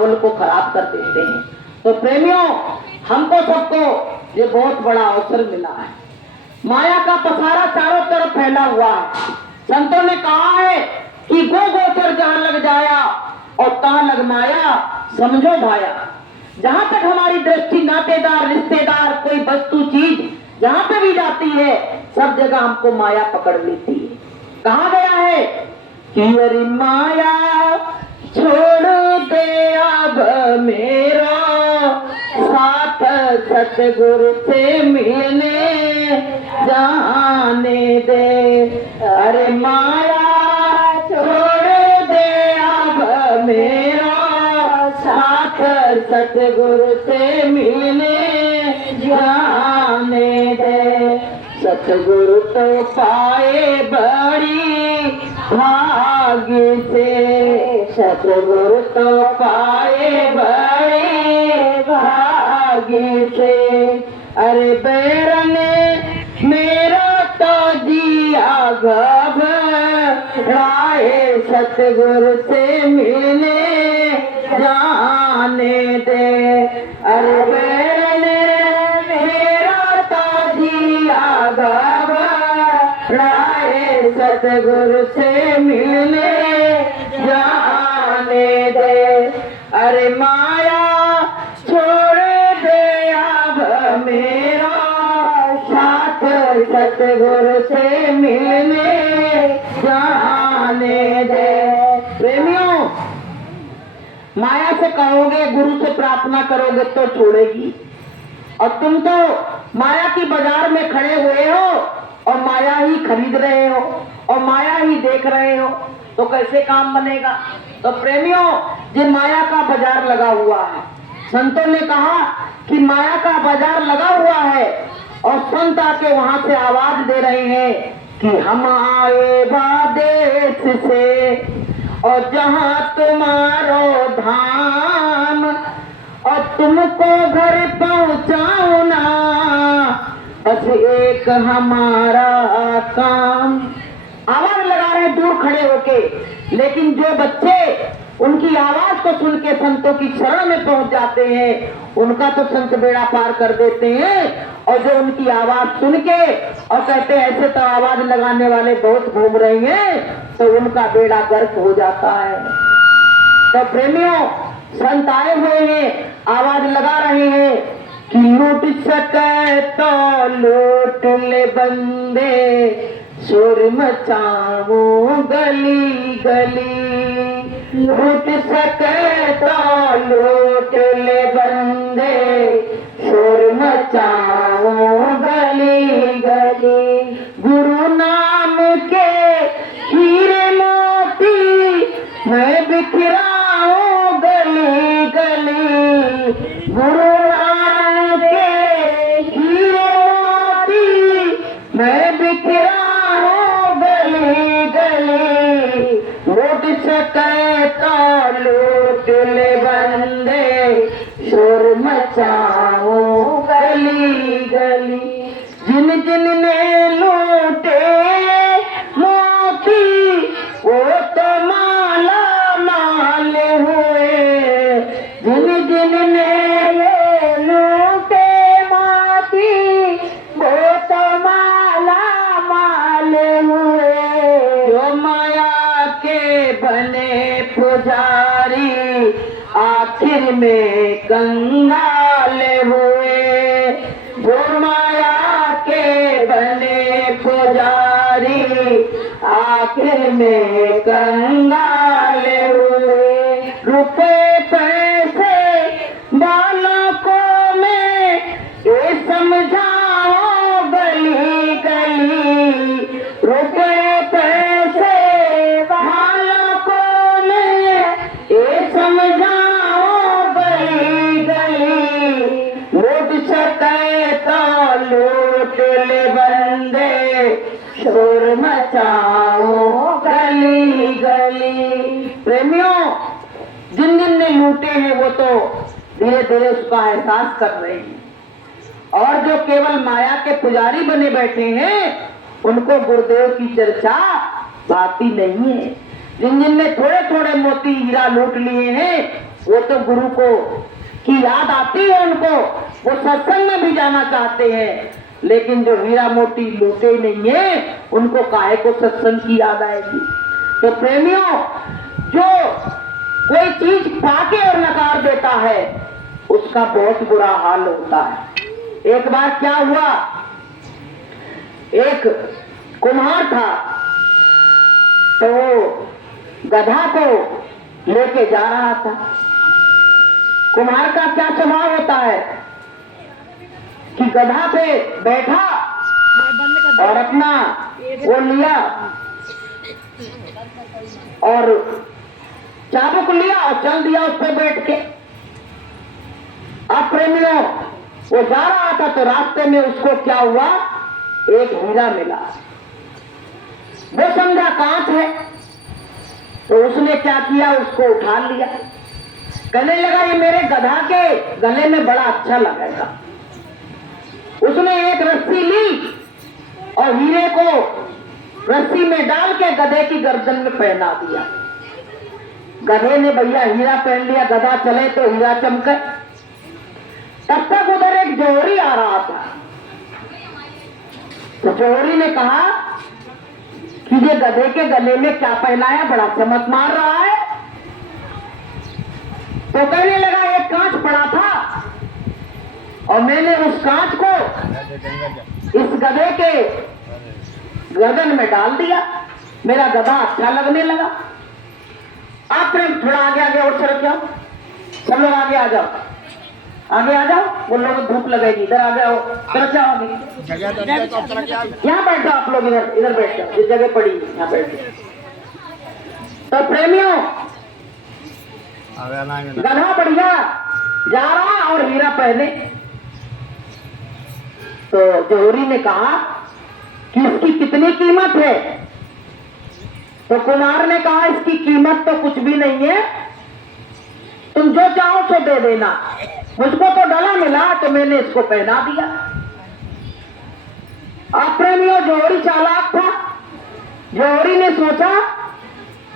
माहौल को खराब कर देते हैं। तो प्रेमियों, हमको सबको ये बहुत बड़ा अवसर मिला है। माया का पसारा चारों तरफ फैला हुआ है। संतों ने कहा है कि गो गोचर जहां लग जाया और तहां लग माया, समझो भाया। जहां तक हमारी दृष्टि नातेदार रिश्तेदार कोई वस्तु चीज जहां पे भी जाती है, सब जगह हमको माया पकड़ लेती है। कहा गया है कि अरे माया छोड़ दे अब मेरा साथ सतगुरु से मिलने जाने दे। अरे माया छोड़ दे अब मेरा साथ सतगुरु से मिलने जाने दे। सतगुरु तो पाए बड़ी भाग्य से, सतगुरु तो पाए बड़े भाग्य से। अरे बैरने मेरा तो जिया घबराए सतगुरु से मिलने जाने दे। अरे बैरने मेरा तो जिया घबराए सतगुरु से मिलने जाने दे। अरे माया छोड़ दे अब मेरा साथ सतगुरु से मिलने जाने दे। प्रेमियों, माया से कहोगे गुरु से प्रार्थना करोगे तो छोड़ेगी, और तुम तो माया की बाजार में खड़े हुए हो और माया ही खरीद रहे हो और माया ही देख रहे हो, तो कैसे काम बनेगा। तो प्रेमियों, ये माया का बाजार लगा हुआ है। संतों ने कहा कि माया का बाजार लगा हुआ है, और संत आके वहां से आवाज दे रहे हैं कि हम आए बादेश से और जहां तुम्हारो धाम, और तुमको घर पहुंचाओ ना, बस एक हमारा काम। आवाज लगा रहे दूर खड़े होके, लेकिन जो बच्चे उनकी आवाज को सुन के संतों की शरण में पहुंच जाते हैं, उनका तो संत बेड़ा पार कर देते हैं। और जो उनकी आवाज सुन के और कहते हैं ऐसे तो आवाज लगाने वाले बहुत घूम रहे हैं, तो उनका बेड़ा गर्क हो जाता है। तो प्रेमियों, संत आए हुए हैं, आवाज लगा रहे हैं कि लूट सके तो लूट ले बंदे, शोर मचाओ गली गली। लूट सके तो लूट ले बंदे, शोर मचाओ गली गली। गुरु नाम के हीरे मोती मैं बिखराऊं गली गली। गुरु नाम के हीरे मोती मैं बिखराऊं गली गली। लूट सके तो लूट ले बंदे, शोर मचाओ गली गली। जिन जिन ने लूटे मोती वो तो माला माल हुए। जिन जिन ने लूटे मोती वो तो माला माल हुए। जो माया के बने पुजारी आखिर में कंगाल हुए। जो माया के बने पुजारी आखिर में कंगाल हुए। रुपए पैसे वालों को मैं ये समझाओ गली गली। रुपए पैसे वालों को मैं ये समझाओ गली गली। लूट सके तो लूट ले बंदे, शोर मचाओ गली गली। प्रेमियों, जिन जिन ने लूटे हैं वो तो धीरे धीरे उसका एहसास कर रहे हैं, और जो केवल माया के पुजारी बने बैठे हैं उनको गुरुदेव की चर्चा बाती नहीं है। जिन जिन ने थोड़े थोड़े मोती हीरा लूट लिए हैं वो तो गुरु को की याद आती है उनको, वो सत्संग में भी जाना चाहते हैं, लेकिन जो हीरा मोती लूटे नहीं है उनको काहे को सत्संग की याद आएगी। तो प्रेमियों, जो कोई चीज पाके और नकार देता है उसका बहुत बुरा हाल होता है। एक बार क्या हुआ, एक कुम्हार था तो गधा को लेके जा रहा था। कुम्हार का क्या स्वभाव होता है कि गधा पे बैठा और अपना वो लिया और चाबुक लिया और चल दिया उस पर बैठ के। अब प्रेमियों, वो जा रहा था तो रास्ते में उसको क्या हुआ, एक हीरा मिला। वो समझा कांच है तो उसने क्या किया, उसको उठा लिया। कहने लगा ये मेरे गधा के गले में बड़ा अच्छा लगेगा। उसने एक रस्सी ली और हीरे को रस्सी में डाल के गधे की गर्दन में पहना दिया। गधे ने भैया हीरा पहन लिया, गधा चले तो हीरा चमके। तब तक उधर एक जोहरी आ रहा था। तो जोहरी ने कहा कि ये गधे के गले में क्या पहनाया, बड़ा चमक मार रहा है। तो कहने लगा एक कांच पड़ा था और मैंने उस कांच को इस गधे के गर्दन में डाल दिया, मेरा गधा अच्छा लगने लगा। आप थोड़ा आगे आगे और सरक जाओ, सब लोग आगे आ जाओ, आगे आ जाओ, वो लोग धूप लगेगी, इधर आ जाओ, सरक जाओ आगे। यहाँ बैठ जाओ आप लोग, इधर इधर बैठ जाओ, जिस जगह पड़ी यहाँ बैठ जाओ। तो प्रेमियों, गधा बढ़िया जा रहा और हीरा पहने। तो जोहरी ने कहा कि इसकी कितनी कीमत है। तो कुमार ने कहा इसकी कीमत तो कुछ भी नहीं है, तुम जो चाहो सो दे देना, मुझको तो डला मिला तो मैंने इसको पहना दिया। आप प्रेमियों, जोहरी चालाक था। जोहरी ने सोचा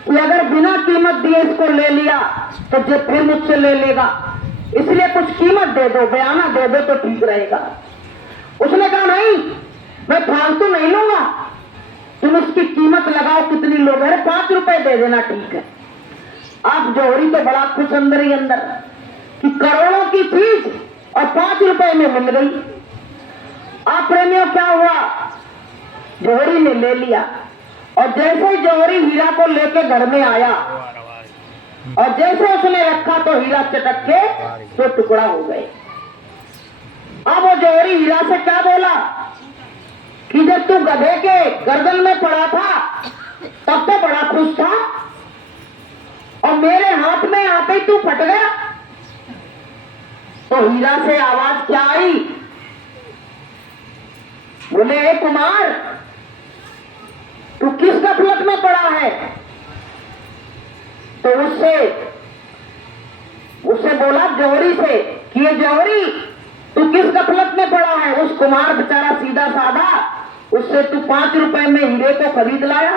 कि अगर बिना कीमत दिए इसको ले लिया तो जो फिर मुझसे ले लेगा, इसलिए कुछ कीमत दे दो, बयाना दे दो तो ठीक रहेगा। उसने कहा नहीं, मैं फालतू नहीं लूंगा, तुम इसकी कीमत लगाओ, कितनी लोग है, 5 रुपए दे देना, ठीक है। आप जोहरी तो बड़ा खुश अंदर ही अंदर कि करोड़ों की चीज और 5 रुपए में मिल गई। आप प्रेमियों, क्या हुआ, जोहरी ने ले लिया और जैसे ही जोहरी हीरा को लेके घर में आया और जैसे उसने रखा तो हीरा चटक के तो टुकड़ा हो गए। अब वो जोहरी हीरा से क्या बोला कि जब तू गधे के गर्दन में पड़ा था तब तो बड़ा खुश था और मेरे हाथ में आते ही तू फट गया। तो हीरा से आवाज क्या आई, बोले ए कुमार, तू किस गफलत में पड़ा है। तो उससे बोला जोहरी से कि ये जोहरी तू किस गफलत में पड़ा है। उस कुमार बेचारा सीधा साधा, उससे तू 5 रुपए में हीरे को खरीद लाया,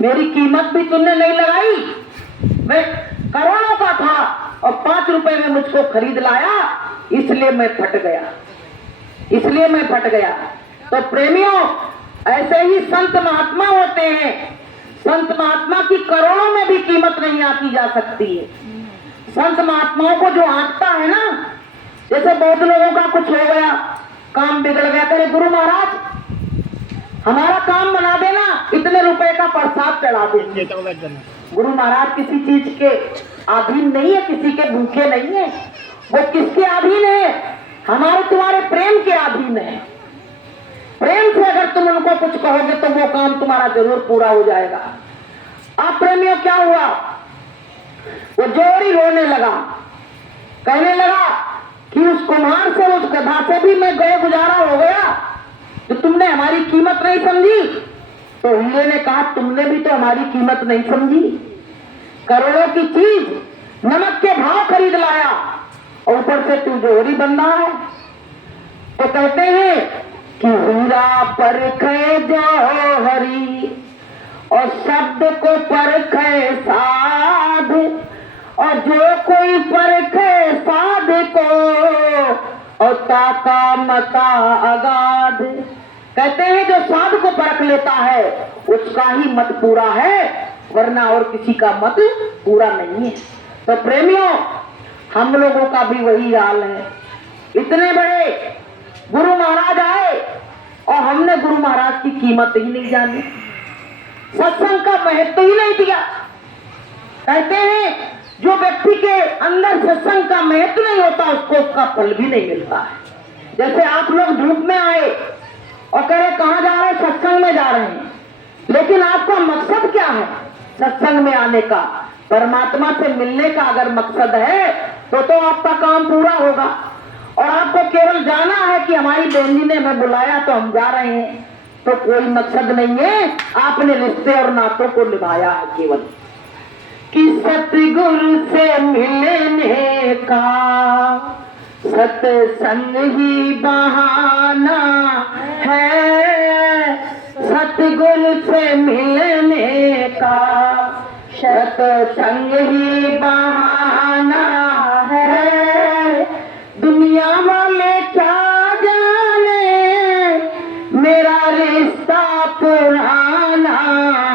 मेरी कीमत भी तुमने नहीं लगाई, मैं करोड़ों का था और 5 रुपए में मुझको खरीद लाया, इसलिए मैं फट गया। तो प्रेमियों, ऐसे ही संत महात्मा होते हैं। संत महात्मा की करोड़ों में भी कीमत नहीं आती जा सकती है। संत महात्माओं को जो आंकता है ना, जैसे बहुत लोगों का कुछ हो गया, काम बिगड़ गया, करे गुरु महाराज हमारा काम बना देना, इतने रुपए का प्रसाद चढ़ा देंगे। गुरु महाराज किसी चीज के अधीन नहीं है, किसी के भूखे नहीं है। वो किसके अधीन है, हमारे तुम्हारे प्रेम के अधीन है। प्रेम से अगर तुम उनको कुछ कहोगे तो वो काम तुम्हारा जरूर पूरा हो जाएगा। अब प्रेमियों, क्या हुआ, वो जोहरी रोने लगा, कहने लगा कि उस कुम्हार से, उस गधा से भी मैं गए गुजारा हो गया, तो तुमने हमारी कीमत नहीं समझी। तो हीरे ने कहा तुमने भी तो हमारी कीमत नहीं समझी। करोड़ों की चीज नमक के भाव खरीद लाया और ऊपर से तू जोहरी बन रहा है। तो कहते हैं कि हीरा परखे जौहरी और शब्द को परखे साध, और जो कोई परखे साध को और ताका मता अगाध। कहते हैं जो साध को परख लेता है उसका ही मत पूरा है, वरना और किसी का मत पूरा नहीं है। तो प्रेमियों, हम लोगों का भी वही हाल है। इतने बड़े गुरु महाराज आए और हमने गुरु महाराज की कीमत ही नहीं जानी, सत्संग का महत्व ही नहीं दिया। कहते हैं जो व्यक्ति के अंदर सत्संग का महत्व नहीं होता उसको उसका फल भी नहीं मिलता है। जैसे आप लोग धूप में आए और कह रहे कहां जा रहे हैं, सत्संग में जा रहे हैं, लेकिन आपका मकसद क्या है सत्संग में आने का? परमात्मा से मिलने का अगर मकसद है तो आपका काम पूरा होगा। और आपको केवल जाना है कि हमारी बहन जी ने हमें बुलाया तो हम जा रहे हैं, तो कोई मकसद नहीं है। आपने रिश्ते और नातों को निभाया है केवल कि सतगुरु से मिलने का सत्संग ही बहाना है, सतगुरु से मिलने का सत्संग ही बहाना है। दुनिया वाले क्या जाने मेरा रिश्ता पुराना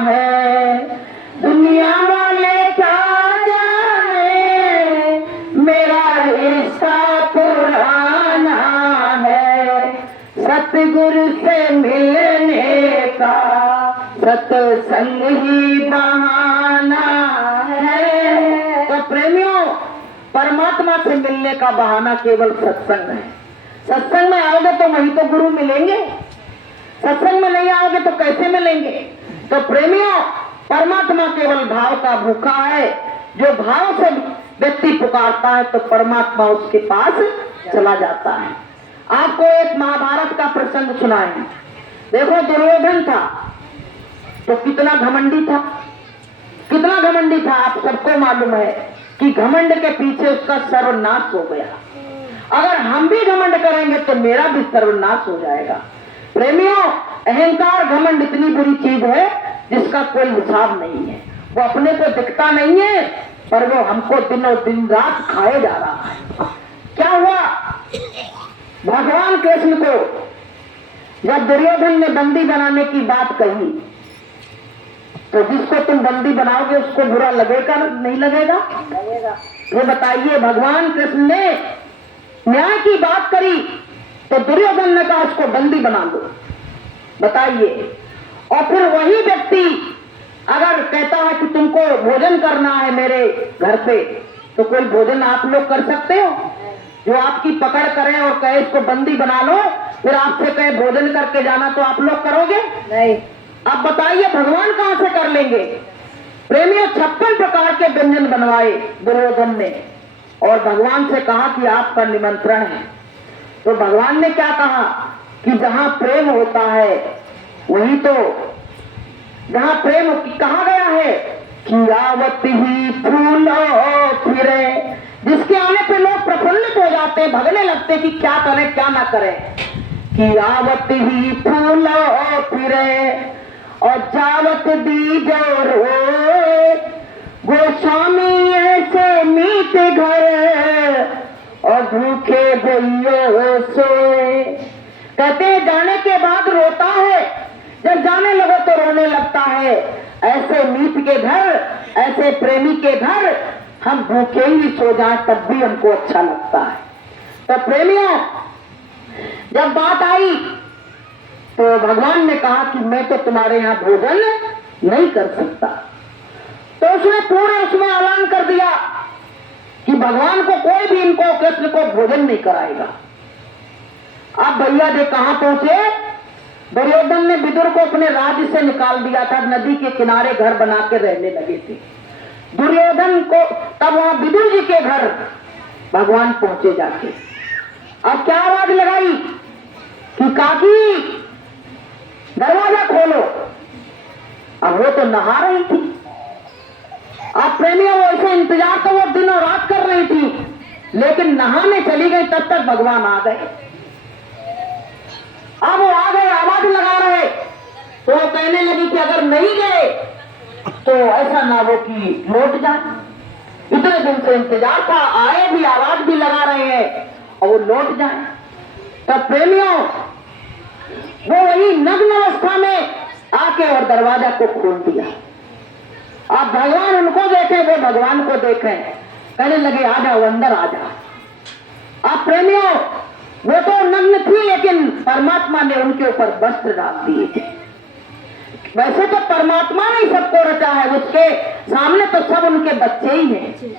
है, दुनिया वाले क्या जाने मेरा रिश्ता पुराना है। सतगुरु से मिलने का सत्संग ही बहाना है। तो प्रेमियों, परमात्मा से मिलने का बहाना केवल सत्संग है। सत्संग में आओगे तो वही तो गुरु मिलेंगे, सत्संग में नहीं आओगे तो कैसे मिलेंगे? तो प्रेमियों, परमात्मा केवल भाव का भूखा है। जो भाव से व्यक्ति पुकारता है तो परमात्मा उसके पास चला जाता है। आपको एक महाभारत का प्रसंग सुनाएं। देखो, दुर्योधन था तो कितना घमंडी था, कितना घमंडी था। आप सबको मालूम है कि घमंड के पीछे उसका सर्वनाश हो गया। अगर हम भी घमंड करेंगे तो मेरा भी सर्वनाश हो जाएगा। प्रेमियों, अहंकार घमंड इतनी बुरी चीज है जिसका कोई हिसाब नहीं है। वो अपने को दिखता नहीं है पर वो हमको दिनों दिन रात खाए जा रहा है। क्या हुआ? भगवान कृष्ण को जब दुर्योधन ने बंदी बनाने की बात कही तो जिसको तुम बंदी बनाओगे उसको बुरा लगेगा नहीं लगेगा? लगेगा। ये बताइए, भगवान कृष्ण ने न्याय की बात करी तो दुर्योधन ने कहा उसको बंदी बना दो। बताइए। और फिर वही व्यक्ति अगर कहता है कि तुमको भोजन करना है मेरे घर पे, तो कोई भोजन आप लोग कर सकते हो? जो आपकी पकड़ करे और कहे इसको बंदी बना लो, फिर आपसे कहे भोजन करके जाना, तो आप लोग करोगे? नहीं। अब बताइए भगवान कहां से कर लेंगे? प्रेमियों, 56 प्रकार के व्यंजन बनवाए दुर्योधन ने और भगवान से कहा कि आपका निमंत्रण है। तो भगवान ने क्या कहा कि जहां प्रेम होता है वही तो, जहां प्रेम कहा गया है कि आवत ही फूलो फिरे, जिसके आने पे लोग प्रफुल्लित हो जाते, भगने लगते कि क्या करें क्या ना करें। कि आवत ही फूलो फिरे और जावत दी जो रोए, गोस्वामी ऐसे मीत घर और भूखे गइयो सोए। कहते हैं जाने के बाद रोता है, जब जाने लगो तो रोने लगता है। ऐसे मीत के घर, ऐसे प्रेमी के घर हम भूखे ही सो जाए तब भी हमको अच्छा लगता है। तो प्रेमियों, जब बात आई तो भगवान ने कहा कि मैं तो तुम्हारे यहाँ भोजन नहीं कर सकता। तो उसने पूरे उसमें ऐलान कर दिया कि भगवान को कोई भी इनको कृष्ण को भोजन नहीं कराएगा। अब भैया जी कहां पहुंचे? दुर्योधन ने विदुर को अपने राज्य से निकाल दिया था, नदी के किनारे घर बना के रहने लगे थे दुर्योधन को। तब वहां विदुर जी के घर भगवान पहुंचे जाके। अब क्या आवाज लगाई कि काकी दरवाजा खोलो। अब वो तो नहा रही थी। अब प्रेमियों, वो ऐसे इंतजार तो वो दिन और रात कर रही थी, लेकिन नहाने चली गई तब तक भगवान आ गए। अब वो आ गए, आवाज लगा रहे, तो वो कहने लगी कि अगर नहीं गए तो ऐसा ना हो कि लौट जाए। इतने दिन से इंतजार था, आए भी, आवाज भी लगा रहे हैं और वो लौट जाए। तब प्रेमियों वो वही नग्न अवस्था में आके और दरवाजा को खोल दिया। आप भगवान उनको देखें, वो भगवान को देखें, कहने लगे आ जाओ, अंदर आ जाओ। आप प्रेमियों वो तो नग्न थी, लेकिन परमात्मा ने उनके ऊपर वस्त्र डाल दिए थे। वैसे तो परमात्मा ने सबको रचा है, उसके सामने तो सब उनके बच्चे ही हैं।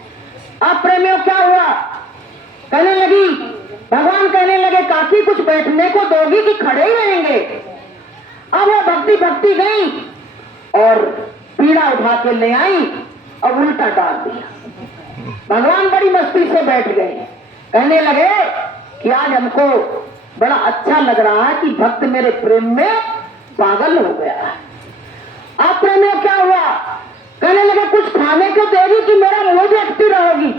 आप प्रेमियों क्या हुआ, कहने लगी, भगवान कहने लगे काकी कुछ बैठने को दोगी कि खड़े ही रहेंगे। अब वो भक्ति भक्ति गई और पीड़ा उठा के ले आई और उल्टा डाल दिया। भगवान बड़ी मस्ती से बैठ गए, कहने लगे कि आज हमको बड़ा अच्छा लग रहा है कि भक्त मेरे प्रेम में पागल हो गया है। आप प्रेम में क्या हुआ, कहने लगे कुछ खाने को देगी कि मेरा मुंह देखती रहोगी।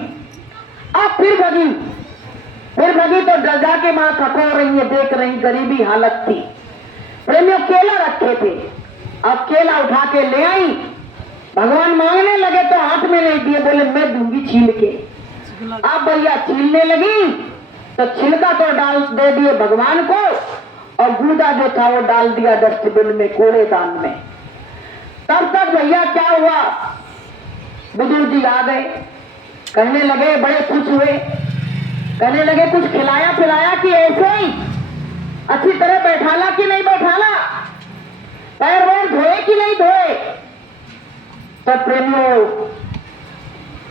आप फिर भगी तो डर के मां खटो रही है, देख रही, गरीबी हालत थी। प्रेमियों केला रखे थे, अब केला उठा के ले आई। भगवान मांगने लगे तो हाथ में नहीं दिए, बोले मैं दूंगी छील के। आप भैया छीलने लगी तो छिलका तो डाल दे दिए भगवान को और गूदा जो था वो डाल दिया डस्टबिन में, कूड़ेदान में। तब तक भैया क्या हुआ, बुजुर्ग जी आ गए, कहने लगे, बड़े खुश हुए, कहने लगे कुछ खिलाया पिलाया कि ऐसे ही अच्छी तरह बैठाला कि नहीं बैठाला, पैर वैर धोए कि नहीं धोए। तब प्रेमियों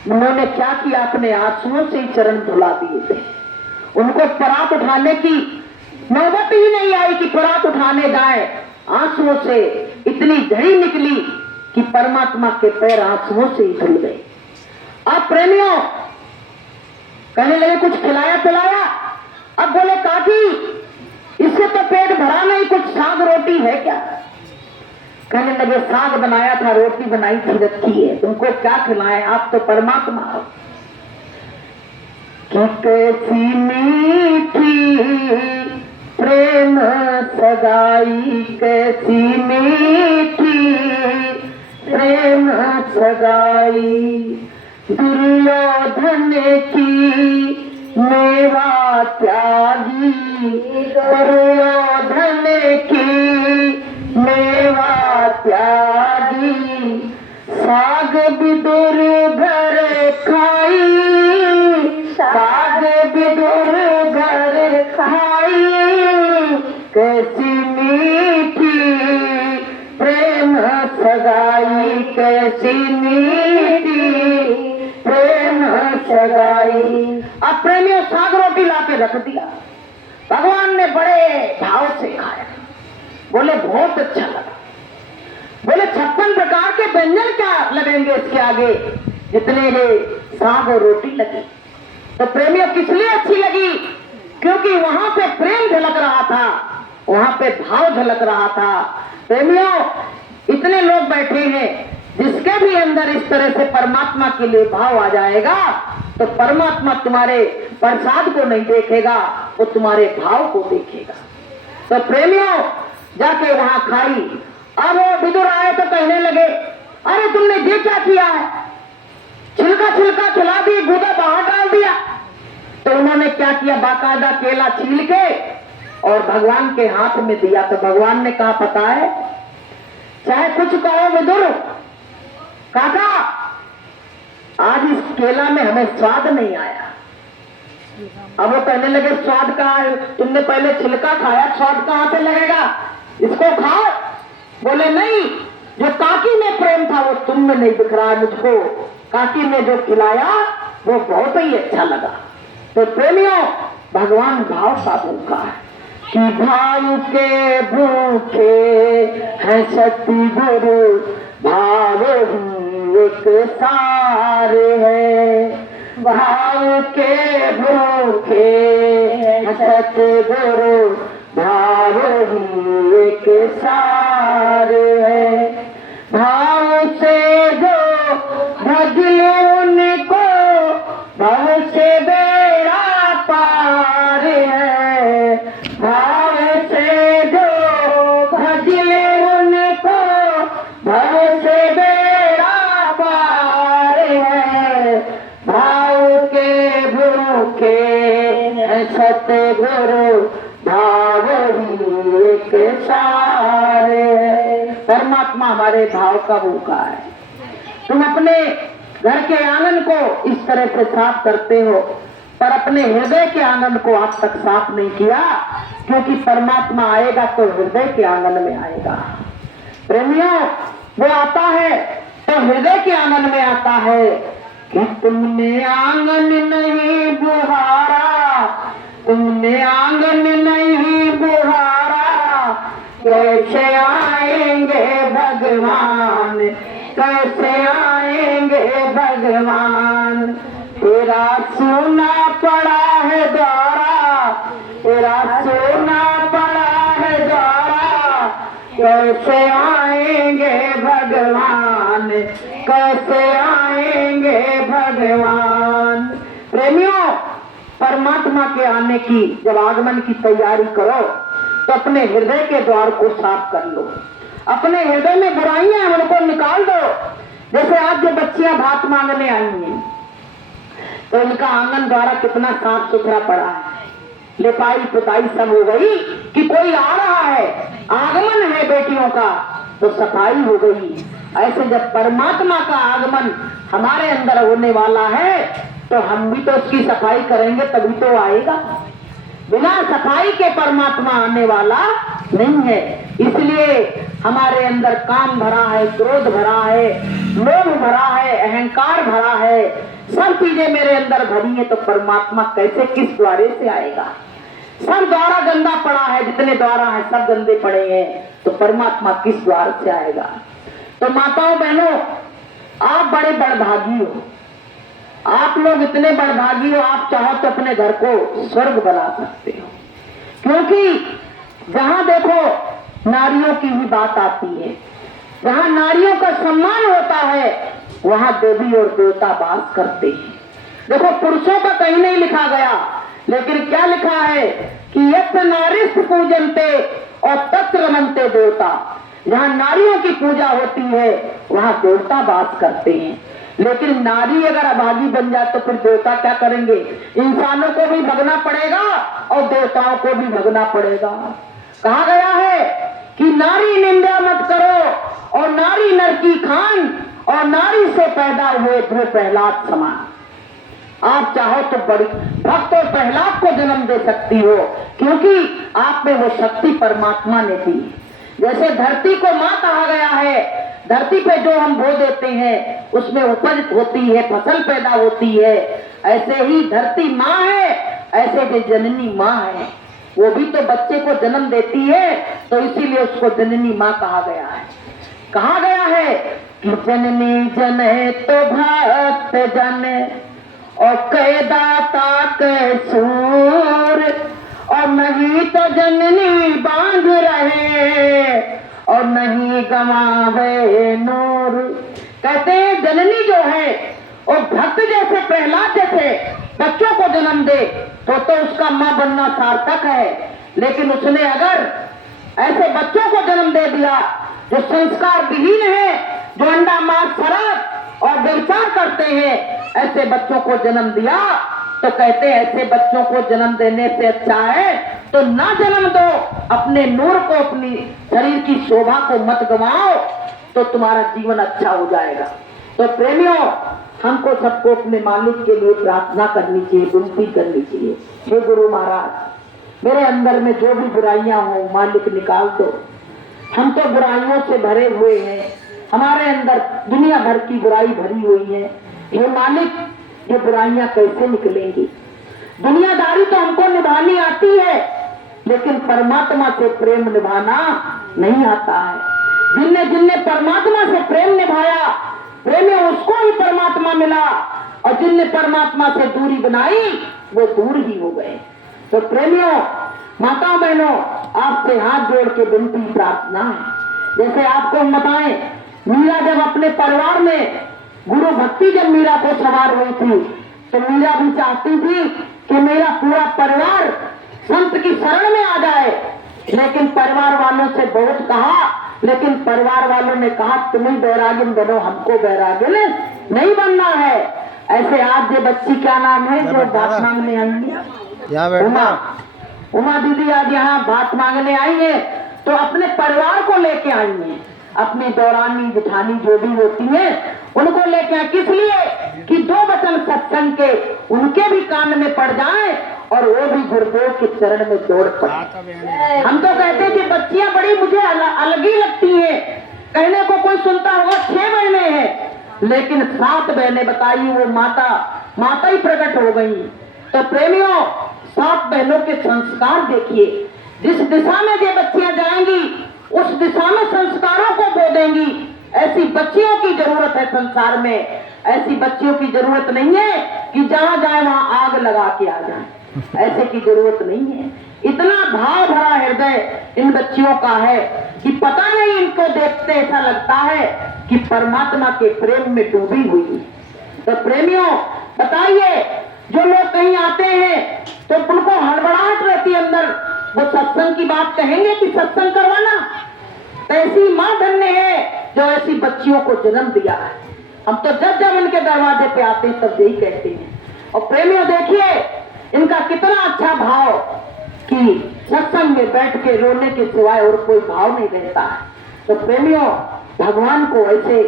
उन्होंने क्या किया, अपने आंसुओं से ही चरण धुला दिए थे। उनको परात उठाने की नौबत ही नहीं आई कि परात उठाने जाए। आंसुओं से इतनी झड़ी निकली कि परमात्मा के पैर आंसुओं से ही धुल गए। अब प्रेमियों कहने लगे कुछ खिलाया पिलाया। अब बोले काकी इससे तो पेट भरा नहीं, कुछ साग रोटी है क्या। कहने लगे साग बनाया था, रोटी बनाई थी, रखी है, तुमको क्या खिलाए, आप तो परमात्मा हो। कि कैसी मीठी प्रेम सगाई, कैसी मीठी प्रेम सगाई, दुर्योधन की मेवा त्यागी, दुर्योधन की मेवा त्यागी, साग विदुर घर खाई, साग विदुर घर खाई, कैसी मीठी प्रेम सगाई, कैसी मीठी प्रेम सगाई। अब प्रेमियों साग रोटी लाके रख दिया, भगवान ने बड़े भाव से खाया, बोले बहुत अच्छा लगा। बोले 56 प्रकार के व्यंजन क्या लगेंगे इसके आगे, जितने ये साग और रोटी लगी। तो प्रेमियों किस लिए अच्छी लगी, क्योंकि वहां पे प्रेम झलक रहा था, वहां पे भाव झलक रहा था। प्रेमियों इतने लोग बैठे हैं, जिसके भी अंदर इस तरह से परमात्मा के लिए भाव आ जाएगा तो परमात्मा तुम्हारे प्रसाद को नहीं देखेगा, वो तुम्हारे भाव को देखेगा। तो प्रेमियों जाके वहां खाई। अब वो विदुर आए तो कहने लगे अरे तुमने ये क्या किया है, छिलका छिलका खिला दी, गूदा बाहर डाल दिया। तो उन्होंने क्या किया, बाकायदा केला छील के और भगवान के हाथ में दिया। तो भगवान ने कहा पता है, चाहे कुछ कहो विदुर, काका आज इस केला में हमें स्वाद नहीं आया। अब वो कहने लगे स्वाद कहाँ है, तुमने पहले छिलका खाया, स्वाद कहाँ से लगेगा, इसको खाओ। बोले नहीं, जो काकी में प्रेम था वो तुम में नहीं दिख रहा है मुझको, काकी ने जो खिलाया वो बहुत ही अच्छा लगा। तो प्रेमियों भगवान भाव का भूखा है कि भाव के भूखे हैं सतगुरु, भाव ही एक सार है, भाव के भूखे हैं सतगुरु, भाव ही एक सार है, भाव से जो भजले उनको, भाव से बेड़ा पार है, भाव से जो भजले उनको, भाव से बेड़ा पार है, सत्य गुरु भाव ही एक सारे। परमात्मा हमारे भाव का भूखा है। तुम अपने घर के आंगन को इस तरह से साफ करते हो, पर अपने हृदय के आंगन को आज तक साफ नहीं किया, क्योंकि परमात्मा आएगा तो हृदय के आंगन में आएगा। प्रेमियों, वो आता है तो हृदय के आंगन में आता है कि तुमने आंगन नहीं बुहारा, तुमने आंगन नहीं बुहारा, कैसे आएंगे भगवान, कैसे आएंगे भगवान। तेरा सोना पड़ा है द्वारा, तेरा सोना पड़ा है द्वारा, कैसे आएंगे भगवान, कैसे आएंगे भगवान। प्रेमियों, परमात्मा के आने की जब आगमन की तैयारी करो तो अपने हृदय के द्वार को साफ कर लो। अपने हृदय में बुराइयां हैं उनको निकाल दो। जैसे आज जो बच्चियां भात मांगने आई हैं तो इनका आंगन द्वारा कितना साफ सुथरा पड़ा है, लिपाई पुताई सब हो गई कि कोई आ रहा है, आगमन है बेटियों का तो सफाई हो गई। ऐसे जब परमात्मा का आगमन हमारे अंदर होने वाला है तो हम भी तो उसकी सफाई करेंगे, तभी तो आएगा। बिना सफाई के परमात्मा आने वाला नहीं है। इसलिए हमारे अंदर काम भरा है, क्रोध भरा है, लोभ भरा है, अहंकार भरा है, सब चीजें मेरे अंदर भरी है, तो परमात्मा कैसे किस द्वारे से आएगा। सब द्वारा गंदा पड़ा है, जितने द्वारा है सब गंदे पड़े हैं, तो परमात्मा किस द्वार से आएगा। तो माताओं बहनों, आप बड़े बड़भागी हो, आप लोग इतने बड़भागी हो, आप चाहो तो अपने घर को स्वर्ग बना सकते हो। क्योंकि जहां देखो नारियों की ही बात आती है, जहां नारियों का सम्मान होता है वहां देवी और देवता वास करते हैं। देखो पुरुषों का कहीं नहीं लिखा गया, लेकिन क्या लिखा है कि यत्र नारीस्थ पूजनते और तत्र रमन्ते देवता। जहां नारियों की पूजा होती है वहां देवता वास करते हैं। लेकिन नारी अगर अभागी बन जाए तो फिर देवता क्या करेंगे? इंसानों को भी भगना पड़ेगा और देवताओं को भी भगना पड़ेगा। कहा गया है कि नारी निंदा मत करो और नारी नर की खान, और नारी से पैदा हुए ध्रुव प्रहलाद समान। आप चाहो तो बड़ी भक्त और प्रहलाद को जन्म दे सकती हो, क्योंकि आप में वो शक्ति परमात्मा ने दी। जैसे धरती को माँ कहा गया है, धरती पे जो हम बो देते हैं उसमें उपज होती है, फसल पैदा होती है, ऐसे ही धरती माँ है, ऐसे भी जननी माँ है। वो भी तो बच्चे को जन्म देती है, तो इसीलिए उसको जननी माँ कहा गया है। कहा गया है कि जननी जने तो भक्त जने और कै दाता कै सूर, और नहीं तो जननी बांध रहे और नहीं गवावे नूर। कहते हैं जननी जो है वो भक्त जैसे प्रहलाद जैसे बच्चों को जन्म दे तो उसका मां बनना सार्थक है। लेकिन उसने अगर ऐसे बच्चों को जन्म दे दिया जो संस्कार विहीन है, जो अंडा मांस शराब और व्यभिचार करते हैं, ऐसे बच्चों को जन्म दिया, तो कहते हैं ऐसे बच्चों को जन्म देने से अच्छा है तो ना जन्म दो। अपने नूर को, अपनी शरीर की शोभा को मत गवाओ, तो तुम्हारा जीवन अच्छा हो जाएगा। तो प्रेमियों, हमको सबको अपने मालिक के लिए प्रार्थना करनी चाहिए, विनती करनी चाहिए। हे गुरु महाराज, मेरे अंदर में जो भी बुराइयां हो मालिक निकाल दो। हम तो बुराइयों से भरे हुए हैं, हमारे अंदर दुनिया भर की बुराई भरी हुई है। हे मालिक, ये बुराइयां कैसे निकलेंगी? दुनियादारी तो हमको निभानी आती है, लेकिन परमात्मा से प्रेम निभाना नहीं आता है। जिनने जिनने परमात्मा से प्रेम निभाया, प्रेम उसको ही परमात्मा मिला, और जिनने परमात्मा से दूरी बनाई वो दूर ही हो गए। तो प्रेमियों, माताओं बहनों, आपसे हाथ जोड़ के विनती प्रार्थना है। जैसे आपको हम बताएं, मीरा जब अपने परिवार में गुरु भक्ति जब मीरा को सवार हुई थी, तो मीरा भी चाहती थी कि मेरा पूरा परिवार संत की शरण में आ जाए। लेकिन परिवार वालों से बहुत कहा, लेकिन परिवार वालों ने कहा तुम ही बैरागिन बनो, हमको बैरागिन नहीं बनना है। ऐसे आज ये बच्ची क्या नाम है जो बात मांगने आई है? यहाँ बैठना। उमा दीदी आज यहाँ बात मांगने आई है तो अपने परिवार को लेके आई है, अपनी दौरानी जेठानी जो भी होती है उनको लेके आए, किस लिए कि 2 वचन सत्संग के उनके भी कान में पड़ जाए और वो भी गुरुदेव के चरण में दौड़ पड़े। हम तो कहते कि बच्चियां बड़ी मुझे अलग ही लगती हैं, कहने को कोई सुनता होगा 6 बहनें हैं, लेकिन 7 बहनें बताइए वो माता ही प्रकट हो गई। तो प्रेमियों 7 बहनों के संस्कार देखिए, जिस दिशा में ये बच्चियां जाएंगी उस दिशा में संस्कारों को बो देंगी। ऐसी बच्चियों की जरूरत है संसार में, ऐसी बच्चियों की जरूरत नहीं है कि जहां जाए वहां आग लगा के आ जाए, ऐसे की जरूरत नहीं है। इतना भाव भरा हृदय इन बच्चियों का है कि पता नहीं इनको देखते ऐसा लगता है कि परमात्मा के प्रेम में डूबी हुई है। तो प्रेमियों बताइए, जो लोग कहीं आते हैं तो उनको हड़बड़ाहट रहती है अंदर, वो सत्संग की बात कहेंगे कि सत्संग करवाना। तो ऐसी माँ धन्य है जो ऐसी बच्चियों को जन्म दिया है। हम तो जब जब इनके दरवाजे पे आते हैं तब यही कहते हैं। और प्रेमियों देखिए इनका कितना अच्छा भाव कि सत्संग में बैठ के रोने के सिवाय और कोई भाव नहीं रहता है। तो प्रेमियों भगवान को ऐसे,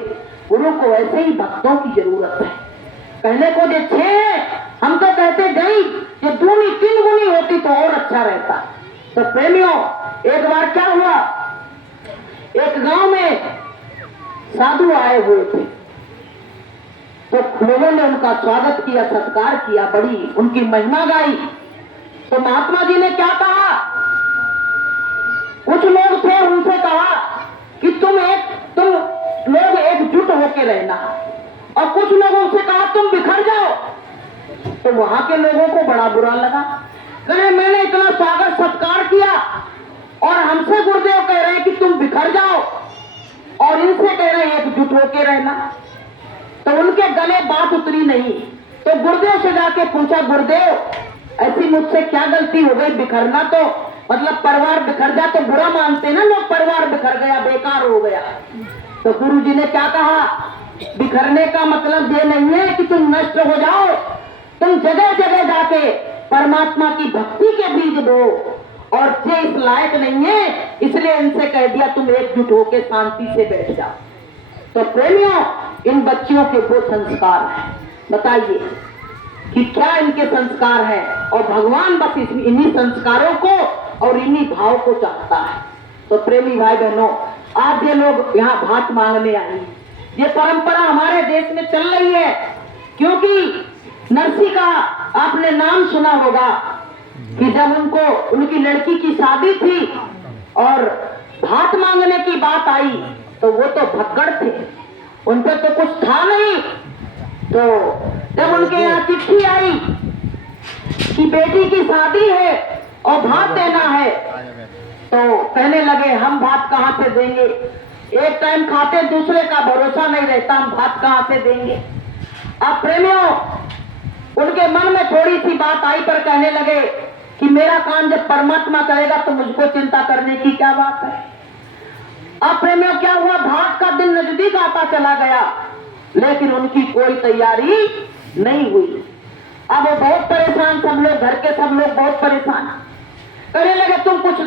गुरु को ऐसे ही भक्तों की जरूरत है। कहने को जो 6 है, हम तो कहते गई ये 2-3 गुनी होती तो और अच्छा रहता। तो प्रेमियों एक बार क्या हुआ, एक गांव में साधु आए हुए थे, तो लोगों ने उनका स्वागत किया, सत्कार किया, बड़ी उनकी महिमा गाई। तो महात्मा जी ने क्या कहा, कुछ लोग थे उनसे कहा कि तुम लोग एकजुट होकर रहना, और कुछ लोगों से कहा तुम बिखर जाओ। तो वहां के लोगों को बड़ा बुरा लगा, कहे मैंने इतना स्वागत सत्कार किया और हमसे गुरुदेव कह रहे हैं कि तुम बिखर जाओ, और इनसे कह रहे हैं एकजुट होकर रहना। तो उनके गले बात उतरी नहीं। तो गुरुदेव से जाके पूछा, गुरुदेव ऐसी मुझसे क्या गलती हो गई, बिखरना तो मतलब परिवार बिखर जा तो बुरा मानते ना लोग, परिवार बिखर गया बेकार हो गया। तो गुरु जी ने क्या कहा, बिखरने का मतलब ये नहीं है कि तुम नष्ट हो जाओ, तुम जगह जगह जाके परमात्मा की भक्ति के बीज दो, और ये इस लायक नहीं है इसलिए इनसे कह दिया तुम एकजुट होकर शांति से बैठ जाओ। तो प्रेमियों इन बच्चियों के वो संस्कार हैं, बताइए कि क्या इनके संस्कार है, और भगवान बस इन्हीं संस्कारों को और इन्हीं भाव को चाहता है। तो प्रेमी भाई बहनों आज ये लोग यहाँ भात मांगने आए, ये परंपरा हमारे देश में चल रही है, क्योंकि नरसी का आपने नाम सुना होगा कि जब उनकी लड़की की शादी थी और भात मांगने की बात आई तो वो तो भगड़ थे, उन पर तो कुछ था नहीं। तो जब उनके यहाँ चिट्ठी आई कि बेटी की शादी है और भात देना है, तो कहने लगे हम भात कहाँ से देंगे, एक टाइम खाते दूसरे का भरोसा नहीं रहता, हम भात कहाँ से देंगे। अब प्रेमियों उनके मन में थोड़ी सी बात आई, पर कहने लगे कि मेरा काम जब परमात्मा करेगा तो मुझको चिंता करने की क्या बात है। अब प्रेमियों क्या हुआ, भात का दिन नजदीक आता चला गया, लेकिन उनकी कोई तैयारी नहीं हुई। अब वो बहुत परेशान, सब लोग घर के सब लोग बहुत परेशान, कहने लगे तुम कुछ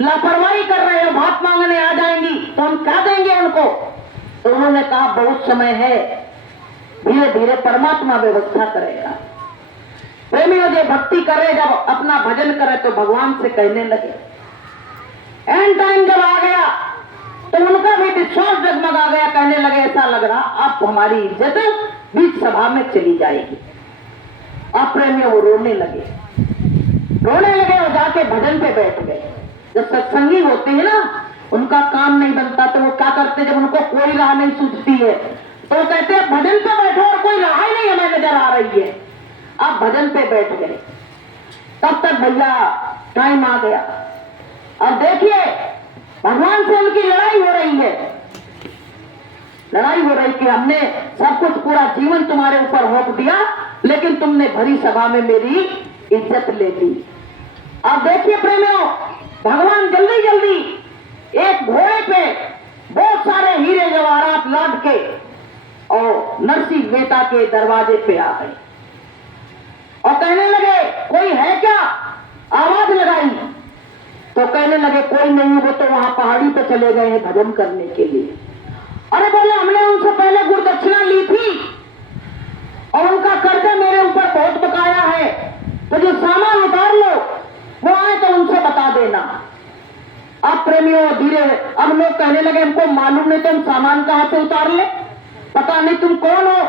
लापरवाही कर रहे हो, भात मांगने आ जाएंगी तो हम क्या देंगे उनको। तो उन्होंने कहा बहुत समय है, धीरे धीरे परमात्मा व्यवस्था करेगा। प्रेमियों जो भक्ति करे, जब अपना भजन करे तो भगवान से कहने लगे। एंड टाइम जब आ गया तो उनका भी विश्वास जगमगा गया, कहने लगे ऐसा लग रहा अब हमारी इज्जत बीच सभा में चली जाएगी। अब प्रेमियों वो रोने लगे और जाके भजन पे बैठ गए। जब सत्संगी होते हैं ना उनका काम नहीं बनता तो वो क्या करते, जब उनको कोई राह नहीं सूझती है तो कहते हैं भजन पे बैठो और कोई राह ही नहीं हमें नजर आ रही है। अब भजन पे बैठ गए, तब तक भैया टाइम आ गया। अब देखिए भगवान से उनकी लड़ाई हो रही है, लड़ाई हो रही कि हमने सब कुछ पूरा जीवन तुम्हारे ऊपर रोक दिया, लेकिन तुमने भरी सभा में मेरी इज्जत ले ली। अब देखिए प्रेमियों भगवान जल्दी जल्दी एक घोड़े पे बहुत सारे हीरे जवाहरात लाद के और नरसिंह मेहता के दरवाजे पे आ गए और कहने लगे कोई है क्या। चले गए हैं भजन करने के लिए। अरे बोले हमने उनसे पहले गुरुदक्षिणा ली थी और उनका कर्जा मेरे ऊपर बहुत बकाया है, तो जो सामान उतार लो वो आए तो उनसे बता देना। अब प्रेमियों धीरे अब लोग कहने लगे हमको मालूम नहीं, तुम सामान कहां से उतार ले, पता नहीं तुम कौन हो।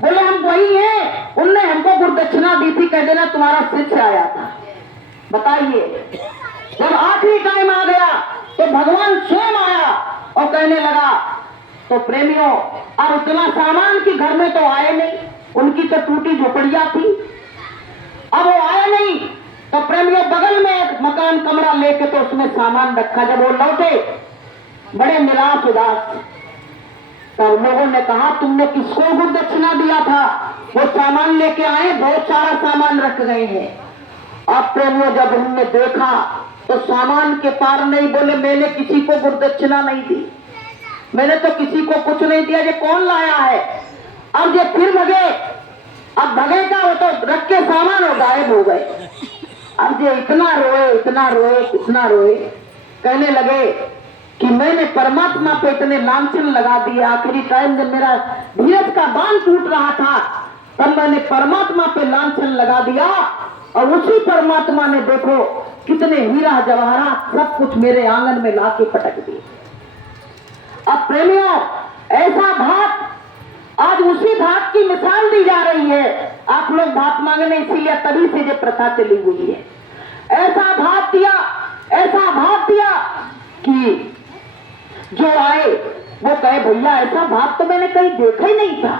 बोले हम वही हैं, उनने हमको गुरुदक्षिणा दी थी, कह देना तुम्हारा शिष्य आया था। बताइए, जब आखिरी टाइम आ गया तो भगवान स्वयं आया और कहने लगा, तो प्रेमियों अब इतना सामान की घर में तो आए नहीं, उनकी तो टूटी झोपड़ियां थी, अब वो आए नहीं। तो प्रेमियों बगल में एक मकान कमरा लेके तो उसमें सामान रखा। जब वो लौटे बड़े निराश उदास, तो लोगों ने कहा तुमने किसको गुरुदक्षिणा दिया था, वो सामान लेके आए, बहुत सारा सामान रख गए हैं। अब प्रेमियों जब उन्होंने देखा तो सामान के पार नहीं, बोले मैंने किसी को गुरुदक्षिणा नहीं दी, मैंने तो किसी को कुछ नहीं दिया, ये कौन लाया है। अब ये फिर भगे, अब भगे का वो तो रख के सामान और गायब हो गए। अब ये इतना रोए इतना रोए इतना रोए, कहने लगे कि मैंने परमात्मा पे इतने लांछन लगा दिए, आखिरी टाइम जब मेरा धीरज का बांध टूट रहा था तब मैंने परमात्मा पे लांछन लगा दिया और उसी परमात्मा ने देखो कितने हीरा जवाहरात सब कुछ मेरे आंगन में लाके पटक दिए। अब प्रेमियों ऐसा भात, आज उसी भात की मिसाल दी जा रही है। आप लोग भात मांगने इसीलिए तभी से ये प्रथा चली हुई है। ऐसा भात दिया, ऐसा भात दिया कि जो आए वो कहे भैया ऐसा भात तो मैंने कहीं देखा ही नहीं था।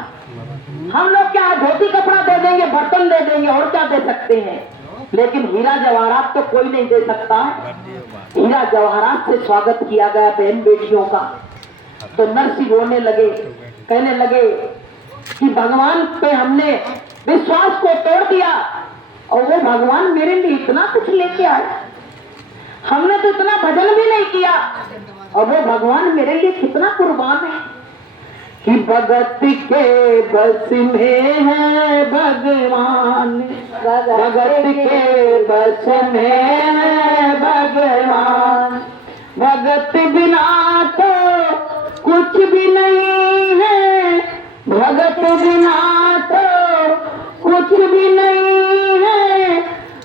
हम लोग क्या धोती कपड़ा दे देंगे, बर्तन दे देंगे और क्या दे सकते हैं, लेकिन हीरा जवाहरात तो कोई नहीं दे सकता। हीरा जवाहरात से स्वागत किया गया बहन बेटियों का। तो नरसी रोने लगे, कहने लगे कि भगवान पे हमने विश्वास को तोड़ दिया और वो भगवान मेरे लिए इतना कुछ लेके आए, हमने तो इतना भजन भी नहीं किया और वो भगवान मेरे लिए कितना कुर्बान है। कि भगत के बस में है भगवान, भगत के बस में है भगवान, भगत बिना तो कुछ भी नहीं है, भगत बिना तो कुछ भी नहीं है,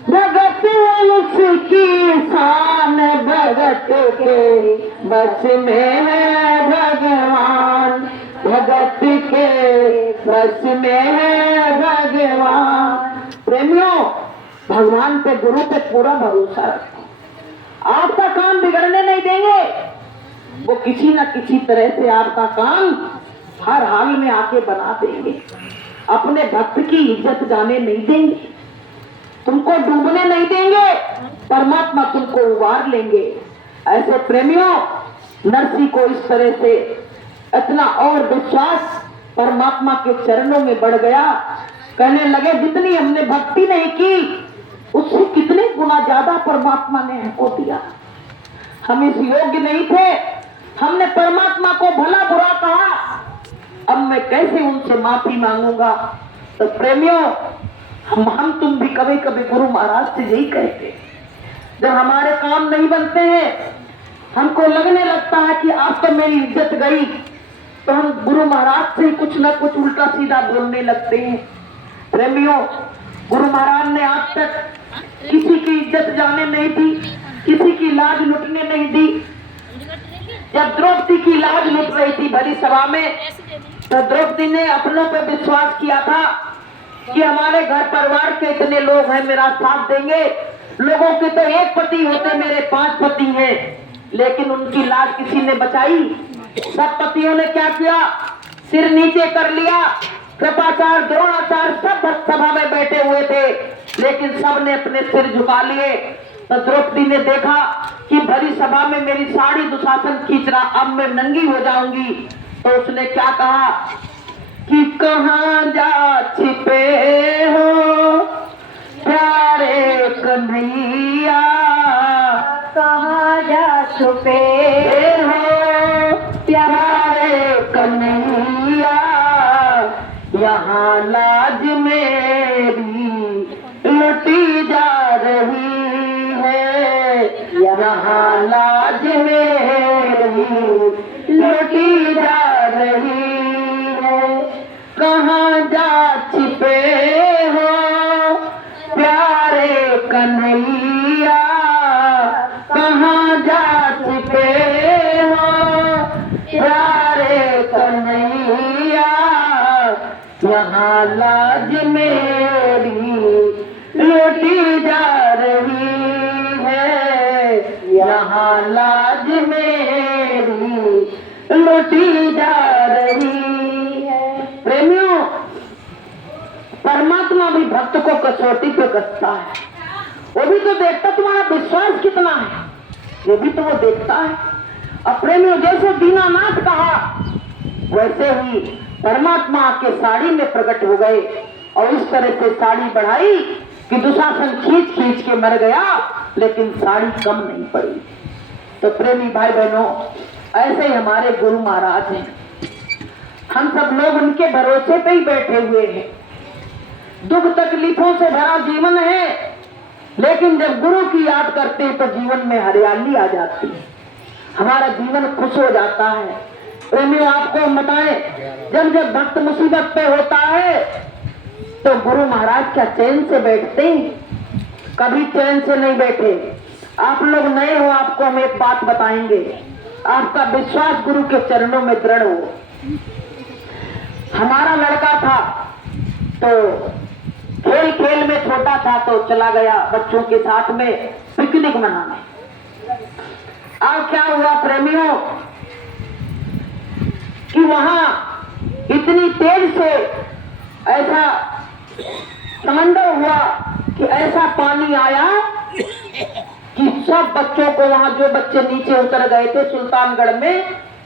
भगत उसकी शान, भगत के बस में है भगवान, भगत के बस में है भगवान। प्रेमियों भगवान पे गुरु पे पूरा भरोसा रखो, आपका काम बिगड़ने नहीं देंगे, वो किसी न किसी तरह से आपका काम हर हाल में आके बना देंगे। अपने भक्त की इज्जत जाने नहीं देंगे, तुमको डूबने नहीं देंगे, परमात्मा तुमको उबार लेंगे। ऐसे प्रेमियों नरसी को इस तरह से इतना और विश्वास परमात्मा के चरणों में बढ़ गया, कहने लगे जितनी हमने भक्ति नहीं की उससे कितने गुना ज्यादा परमात्मा ने हमको दिया। हम इस योग्य नहीं थे, हमने परमात्मा को भला बुरा कहा, अब मैं कैसे उनसे माफी मांगूंगा। तो प्रेमियों हम तुम भी कभी कभी गुरु महाराज से यही कहते, जब हमारे काम नहीं बनते हैं हमको लगने लगता है कि अब तो मेरी इज्जत गई, तो हम गुरु महाराज से कुछ न कुछ उल्टा सीधा बोलने लगते हैं। प्रेमियों गुरु महाराज ने आज तक किसी की इज्जत जाने नहीं दी, किसी की लाज लुटने नहीं दी। जब द्रौपदी की लाज लुट रही थी भरी सभा में, तो द्रौपदी ने अपनों पर विश्वास किया था कि हमारे घर परिवार के इतने लोग हैं मेरा साथ देंगे, लोगों के तो एक पति होते मेरे 5 पति हैं, लेकिन उनकी लाज किसी ने बचाई। सब पतियों ने क्या किया, सिर नीचे कर लिया। कृपाचार्य द्रोणाचार्य सब सभा में बैठे हुए थे, लेकिन सब ने अपने सिर झुका लिए। तो द्रौपदी ने देखा कि भरी सभा में मेरी साड़ी दुशासन खींच रहा, अब मैं नंगी हो जाऊंगी। तो उसने क्या कहा कि कहां जा छिपे हो प्यारे कन्हैया, कहां जा छुपे हो प्यारे कन्हैया, यहाँ लाज मेरी लुटी जा रही है, यहाँ लाज मेरी लौटी जा रही है। कहाँ जा छिपे हो प्यारे कन्हैया, कहाँ जा छिपे हो प्यारे कन्हैया, यहाँ लाज मेरी लौटी जा रही है, यहाँ लाज मेरी लौटी जा रही है। प्रेमियों, परमात्मा भी भक्त को कसौटी पे कसता है। वो भी तो देखता तुम्हारा विश्वास कितना है, ये भी तो वो देखता है। अब प्रेमियों, जैसे दीनानाथ कहा वैसे ही परमात्मा आपके साड़ी में प्रकट हो गए और इस तरह से साड़ी बढ़ाई कि दुशासन खींच खींच के मर गया, लेकिन साड़ी कम नहीं पड़ी। तो प्रेमी भाई बहनों, ऐसे ही हमारे गुरु महाराज हैं। हम सब लोग उनके भरोसे पे ही बैठे हुए हैं। दुख तकलीफों से भरा जीवन है, लेकिन जब गुरु की याद करते हैं तो जीवन में हरियाली आ जाती है, हमारा जीवन खुश हो जाता है। प्रेमियों, आपको हम बताएं, जब जब भक्त मुसीबत पे होता है तो गुरु महाराज क्या चैन से बैठते हैं? कभी चैन से नहीं बैठे। आप लोग नए हो, आपको हम एक बात बताएंगे, आपका विश्वास गुरु के चरणों में दृढ़ हो। हमारा लड़का था तो खेल खेल में छोटा था तो चला गया बच्चों के साथ में पिकनिक मनाने। अब क्या हुआ प्रेमियों कि वहां इतनी तेज से ऐसा समंदर हुआ कि ऐसा पानी आया कि सब बच्चों को, वहां जो बच्चे नीचे उतर गए थे सुल्तानगढ़ में,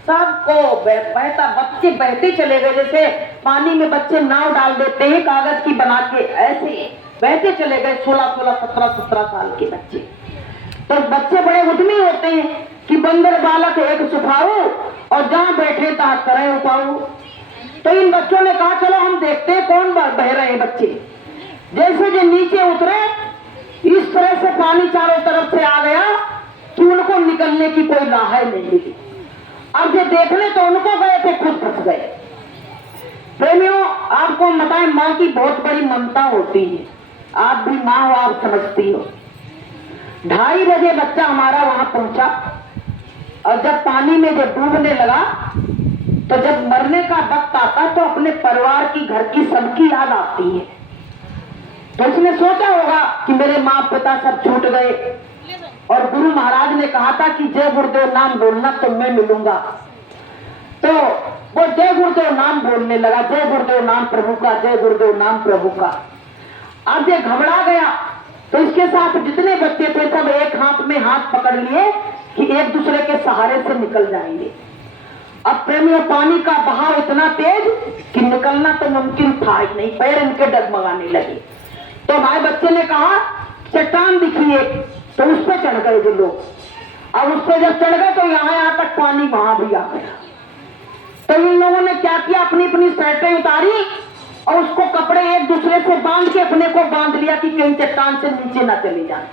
सबको बहता, बच्चे बहते चले गए। जैसे पानी में बच्चे नाव डाल देते हैं कागज की बना के, ऐसे बहते चले गए 16-16, 17-17 साल के बच्चे। तो बच्चे बड़े उद्यमी होते हैं कि बंदर बालक एक सुखाओ और जहां बैठे तहां करें उपाओ। तो इन बच्चों ने कहा चलो हम देखते हैं कौन बह रहे हैं बच्चे। जैसे जो नीचे उतरे, इस तरह से पानी चारों तरफ से आ गया कि उनको निकलने की कोई राह नहीं मिली। अब जो देखने तो उनको गए थे, खुद फंस गए। प्रेमियों, आपको बताएं, माँ की बहुत बड़ी ममता होती है। आप भी माँ हो, आप समझती हो। 2:30 बजे बच्चा हमारा वहां पहुंचा और जब पानी में जब डूबने लगा तो जब मरने का वक्त आता तो अपने परिवार की, घर की सबकी याद आती है। तो उसने सोचा होगा कि मेरे माँ पिता सब छूट गए और गुरु महाराज ने कहा था कि जय गुरुदेव नाम बोलना तो मैं मिलूंगा। तो वो जय गुरुदेव नाम बोलने लगा, जय गुरुदेव नाम प्रभु का, जय गुरुदेव नाम प्रभु का। अब ये घबरा गया तो इसके साथ जितने बच्चे थे सब एक हाथ में हाथ पकड़ लिए कि एक दूसरे के सहारे से निकल जाएंगे। अब प्रेमियों, पानी का बहाव इतना तेज कि निकलना तो मुमकिन था ही नहीं, पैर इनके डगमगाने लगे। तो हमारे बच्चे ने कहा चट्टान दिखी एक, तो उस पर चढ़ गए जो लोग। अब उस पर जब चढ़ गए तो यहाँ तक पानी वहां भी आ गया। तो इन लोगों ने क्या किया, अपनी अपनी शर्टें उतारी और उसको कपड़े एक दूसरे से बांध के अपने को बांध लिया कि कहीं चट्टान से नीचे ना चले जाए।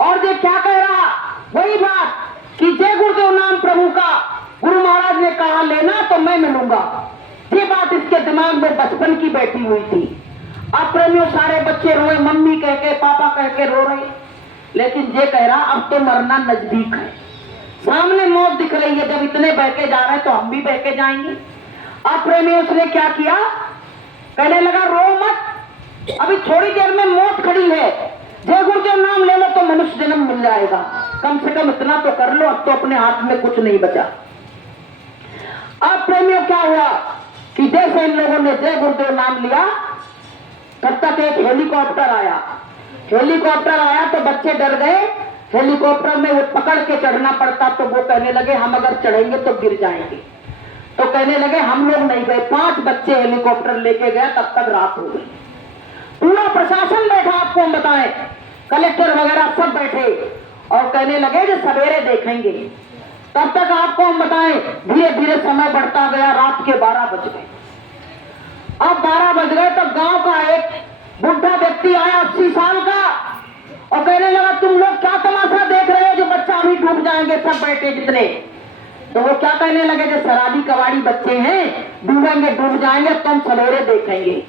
और ये क्या कह रहा, वही बात कि जय गुरुदेव नाम प्रभु का, गुरु महाराज ने कहा लेना तो मैं मिलूंगा। ये बात इसके दिमाग में बचपन की बैठी हुई थी। अब प्रेमियों, सारे बच्चे रोए, मम्मी कह के, पापा कह के रो रहे, लेकिन ये कह रहा अब तो मरना नजदीक है, सामने मौत दिख रही है, जब इतने बह के जा रहे हैं तो हम भी बह के जाएंगे। अब प्रेमियों, उसने क्या किया, कहने लगा रो मत, अभी थोड़ी देर में मौत खड़ी है, जय गुरुदेव नाम ले लो तो मनुष्य जन्म मिल जाएगा, कम से कम इतना तो कर लो, अब तो अपने हाथ में कुछ नहीं बचा। अब प्रेमियों क्या हुआ कि जैसे इन लोगों ने जय गुरुदेव नाम लिया, तब तक एक हेलीकॉप्टर आया। हेलीकॉप्टर आया तो बच्चे डर गए, हेलीकॉप्टर में वो पकड़ के चढ़ना पड़ता, तो वो कहने लगे हम अगर चढ़ेंगे तो गिर जाएंगे। तो कहने लगे हम लोग नहीं गए, 5 बच्चे हेलीकॉप्टर लेके गए, तब तक रात हो गई। पूरा प्रशासन बैठा, आपको हम बताएं, कलेक्टर वगैरह सब बैठे और कहने लगे जो सवेरे देखेंगे। तब तक आपको हम बताएं, धीरे धीरे समय बढ़ता गया, रात के 12 बज गए। अब 12 बज गए तो गांव का एक बुढ़ा व्यक्ति आया 80 साल का और कहने लगा तुम लोग क्या तमाशा देख रहे हो, जो बच्चा अभी डूब जाएंगे, सब बैठे जितने। तो वो क्या कहने लगे, जो शराबी कबाड़ी बच्चे हैं, डूबेंगे डूब जाएंगे, तो हम सवेरे देखेंगे।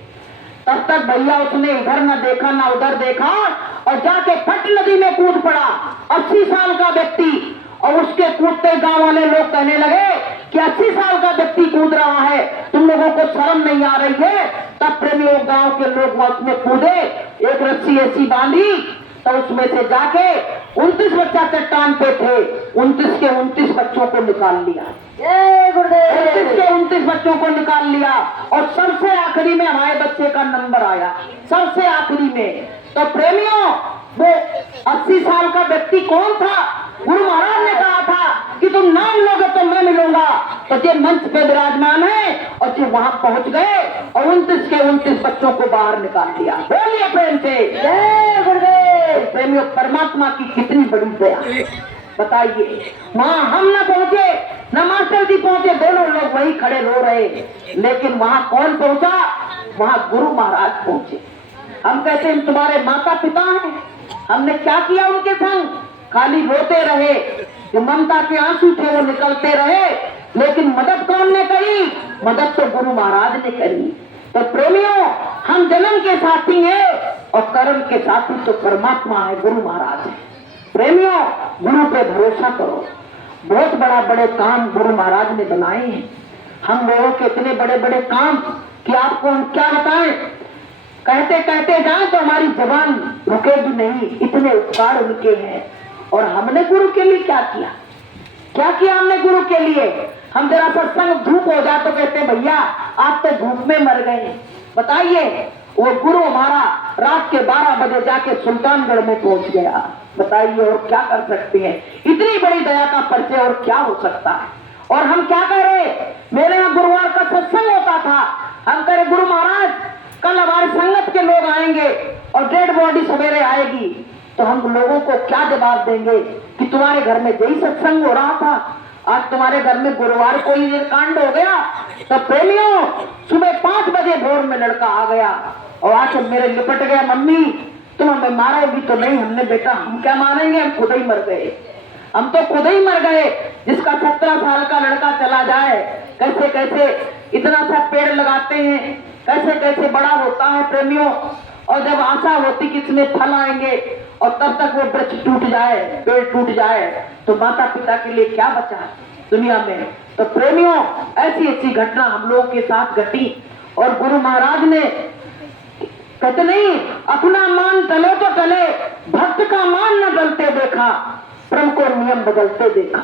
तब तक भैया उसने इधर न देखा न उधर देखा और जाके फट नदी में कूद पड़ा। 80 साल का व्यक्ति, और उसके कूदते गांव वाले लोग कहने लगे कि 80 साल का व्यक्ति कूद रहा है, तुम लोगों को शर्म नहीं आ रही है। तब प्रेमियों गांव के लोग उसमें कूदे, एक रस्सी ऐसी बांधी, तो उसमें से जाके 29 बच्चा चट्टान पे थे, 29 के 29 बच्चों को निकाल लिया। 29 के 29 बच्चों को निकाल लिया और सबसे आखिरी में हमारे बच्चे का नंबर आया, सबसे आखिरी में। तो प्रेमियों, वो 80 साल का व्यक्ति कौन था? गुरु महाराज ने कहा था कि तुम नाम लोगे तो मैं मिलूंगा। तो ये मंच पे विराजमान है और जो वहां पहुंच गए और 29 के 29 बच्चों को बाहर निकाल दिया। बोलिए प्रेम से जय गुरुदेव। प्रेमियों, परमात्मा की कितनी बड़ी दया, बताइए। वहां हम न पहुंचे, न मास्टर जी पहुंचे, दोनों लोग वही खड़े रो रहे, लेकिन वहां कौन पहुंचा? वहां गुरु महाराज पहुंचे। हम कहते हैं तुम्हारे माता पिता हैं, हमने क्या किया उनके संग? खाली रोते रहे, जो ममता के आंसू थे वो निकलते रहे, लेकिन मदद कौन ने करी? मदद तो गुरु महाराज ने करी। तो प्रेमियों, हम जन्म के साथी हैं और कर्म के साथी तो परमात्मा है, गुरु महाराज है। प्रेमियों, गुरु पे भरोसा करो। बहुत बड़े काम गुरु महाराज ने बनाए हैं। हम लोगों के इतने बड़े बड़े काम कि आपको हम क्या बताएं, कहते कहते जाए तो हमारी जबान रुकेगी नहीं, इतने उपकार उनके हैं। और हमने गुरु के लिए क्या किया? क्या किया हमने गुरु के लिए? हम जरा सत्संग धूप हो जाए तो कहते भैया आप तो धूप में मर गए। बताइए, वो गुरु हमारा रात के 12 बजे जाके सुल्तानगढ़ में पहुंच गया। बताइए, और क्या कर सकते हैं? इतनी बड़ी दया का परिचय और क्या हो सकता है? और हम क्या कह रहे, मेरे यहाँ गुरुवार का सत्संग होता था, हम कह रहे गुरु महाराज कल हमारे संगत के लोग आएंगे और डेड बॉडी सवेरे आएगी, तो हम लोगों को क्या जवाब देंगे कि तुम्हारे घर में यही सत्संग हो रहा था, आज तुम्हारे घर में गुरुवार को ही कांड हो गया। तो प्रेमियों, सुबह 5 बजे भोर में लड़का आ गया और आके मेरे लिपट गया, मम्मी तुम हमें मारोगी तो नहीं। हमने बेटा हम क्या मारेंगे, हम खुद ही मर गए, हम तो खुद ही मर गए। जिसका 17 साल का लड़का चला जाए, कैसे कैसे इतना सा पेड़ लगाते हैं, कैसे कैसे बड़ा होता है प्रेमियों। और जब आशा होती कि इसमें फल आएंगे और तब तक वो वृक्ष टूट जाए, पेड़ टूट जाए, तो माता पिता के लिए क्या बचा दुनिया में। तो प्रेमियों, ऐसी ऐसी घटना हम लोगों के साथ घटी और गुरु महाराज ने कहते नहीं, अपना मान टले तो टले, भक्त का मान न गलते देखा, प्रभु को नियम बदलते देखा।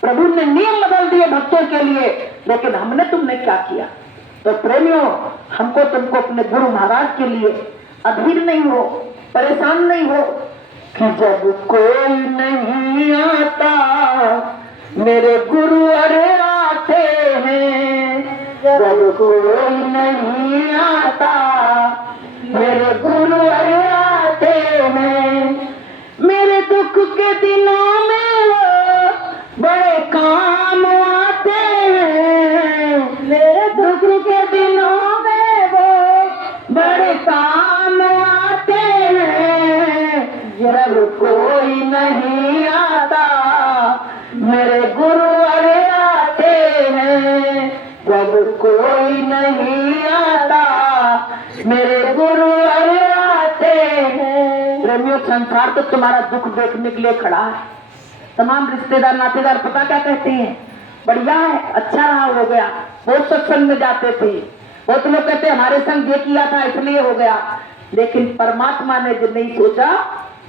प्रभु ने नियम बदल दिए भक्तों के लिए, लेकिन हमने तुमने क्या किया? तो प्रेमियों, हमको तुमको अपने गुरु महाराज के लिए अधीर नहीं हो, परेशान नहीं हो कि जब कोई नहीं आता मेरे गुरु अरे आते हैं, जब कोई नहीं आता मेरे गुरु अरे आते हैं। मेरे दुख के दिनों में वो बड़े काम आते हैं, मेरे दुख के दिनों में वो बड़े काम आते हैं। जब कोई नहीं आता मेरे गुरु अरे आते हैं, जब कोई नहीं आता मेरे गुरु अरे आते हैं। प्रेमियों, संसार तो तुम्हारा दुख देखने के लिए खड़ा है। तमाम रिश्तेदार नातेदार पता क्या कहते हैं, बढ़िया है, अच्छा रहा, हो गया, बहुत सत्संग में जाते थे। बहुत लोग कहते हमारे संग ये किया था इसलिए हो गया। लेकिन परमात्मा ने जो नहीं सोचा,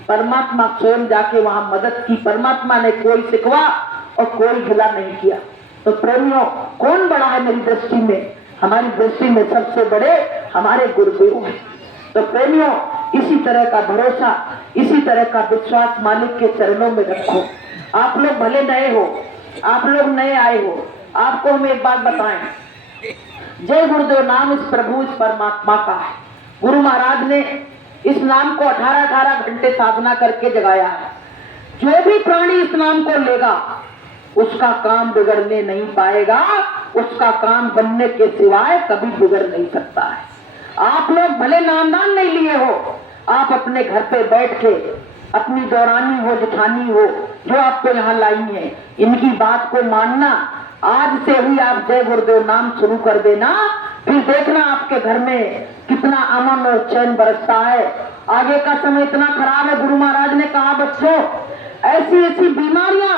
परमात्मा स्वयं जाके वहां मदद की। परमात्मा ने कोई सिखवा और कोई गिला नहीं किया। तो प्रेमियों, कौन बड़ा है मेरी दृष्टि में? हमारी दृष्टि में सबसे बड़े हमारे गुरुदेव हैं। तो प्रेमियों, इसी तरह का भरोसा, इसी तरह का विश्वास मालिक के चरणों में रखो। आप लोग भले नए हो, आप लोग नए आए हो, आपको हम एक बात बताएं, जय गुरुदेव नाम इस प्रभु इस परमात्मा का है। गुरु महाराज ने इस नाम को 18 घंटे साधना करके जगाया है। जो भी प्राणी इस नाम को लेगा उसका काम बिगड़ने नहीं पाएगा, उसका काम बनने के सिवाय कभी बिगड़ नहीं सकता है। आप लोग भले नामदान नहीं लिए हो, आप अपने घर पे बैठ के अपनी दौरानी हो जेठानी हो जो आपको यहाँ लाई है, इनकी बात को मानना। आज से ही आप जय गुरुदेव नाम शुरू कर देना, फिर देखना आपके घर में कितना अमन और चैन बरसता है। आगे का समय इतना खराब है, गुरु महाराज ने कहा बच्चों ऐसी ऐसी बीमारियां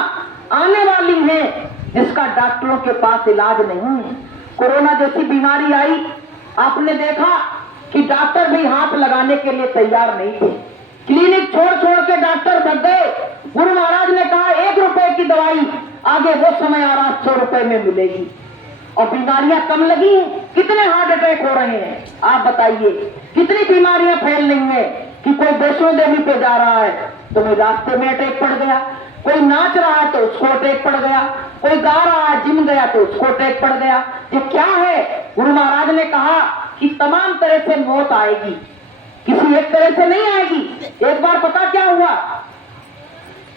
आने वाली हैं जिसका डॉक्टरों के पास इलाज नहीं है। कोरोना जैसी बीमारी आई, आपने देखा कि डॉक्टर भी हाथ लगाने के लिए तैयार नहीं थे। क्लिनिक छोड़ छोड़ के डॉक्टर भग गए। गुरु महाराज ने कहा 1 रुपए की दवाई आगे वो समय आ रहा 100 रुपए में मिलेगी। और बीमारियां कम लगी हैं, कितने हार्ट अटैक हो रहे हैं आप बताइए, कितनी बीमारियां फैल रही हैं कि कोई वैष्णो देवी पे जा रहा है तो कोई रास्ते में अटैक पड़ गया, कोई नाच रहा है तो उसको अटैक पड़ गया, कोई गा रहा है जिम गया तो उसको अटैक पड़ गया। ये क्या है? गुरु महाराज ने कहा कि तमाम तरह से मौत आएगी, किसी एक तरह से नहीं आएगी। एक बार पता क्या हुआ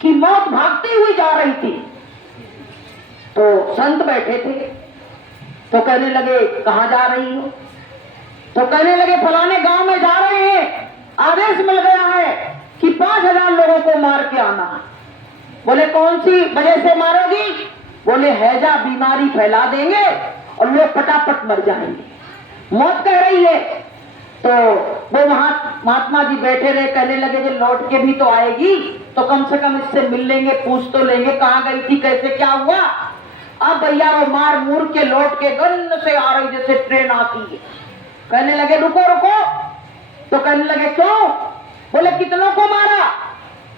कि मौत भागती हुई जा रही थी, तो संत बैठे थे, तो कहने लगे कहां जा रही हो? तो कहने लगे फलाने गांव में जा रहे हैं, आदेश मिल गया है कि 5000 लोगों को मार के आना। बोले कौन सी वजह से मारोगी? बोले हैजा बीमारी फैला देंगे और लोग फटाफट मर जाएंगे, मौत कह रही है। तो वो महात्मा जी बैठे रहे, कहने लगे जो लौट के भी तो आएगी तो कम से कम इससे मिल लेंगे, पूछ तो लेंगे कहां गई थी, कैसे क्या हुआ। अब भैया वो मार मूर के लौट के गन से आ रही जैसे ट्रेन आती है। कहने लगे रुको रुको, तो कहने लगे क्यों? बोले कितनों को मारा?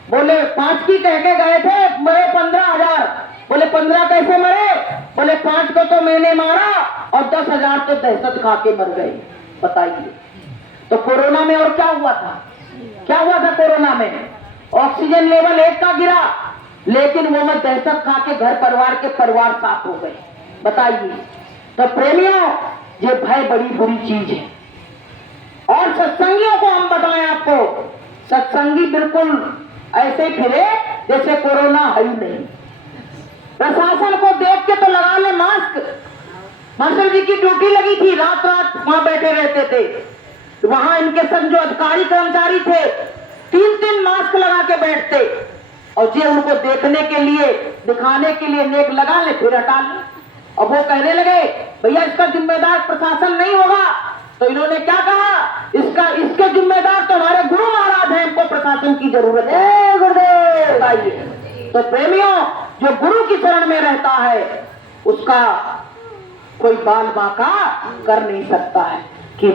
बोले 5 की कह के गए थे, मरे 15,000। बोले 15 कैसे मरे? बोले 5 को तो मैंने मारा और 10,000 तो दहशत खा के मर गए। बताइए तो कोरोना में और क्या हुआ था? क्या हुआ था कोरोना में? ऑक्सीजन लेवल 1 का गिरा, लेकिन वो में दहशत खा के घर परिवार के परिवार साफ हो गए। बताइए तो प्रेमियों ये भय बड़ी बुरी चीज है। और सत्संगियों को हम बताएं आपको, सत्संगी बिल्कुल ऐसे फिरे जैसे कोरोना है ही नहीं। प्रशासन को देख के तो लगा ले मास्क। मास्टर जी की ड्यूटी लगी थी, रात रात वहां बैठे रहते थे। वहां इनके संग जो अधिकारी कर्मचारी थे 3-3 मास्क लगा के बैठते, और जे उनको देखने के लिए दिखाने के लिए नेक लगा ले फिर हटा ले। और वो कहने लगे भैया इसका जिम्मेदार प्रशासन नहीं होगा। तो इन्होंने क्या कहा, इसके जिम्मेदार तो हमारे गुरु महाराज हैं, हमको प्रशासन की जरूरत है। गुरुदेव बताइए तो प्रेमियों जो गुरु की शरण में रहता है उसका कोई बाल बांका कर नहीं सकता है कि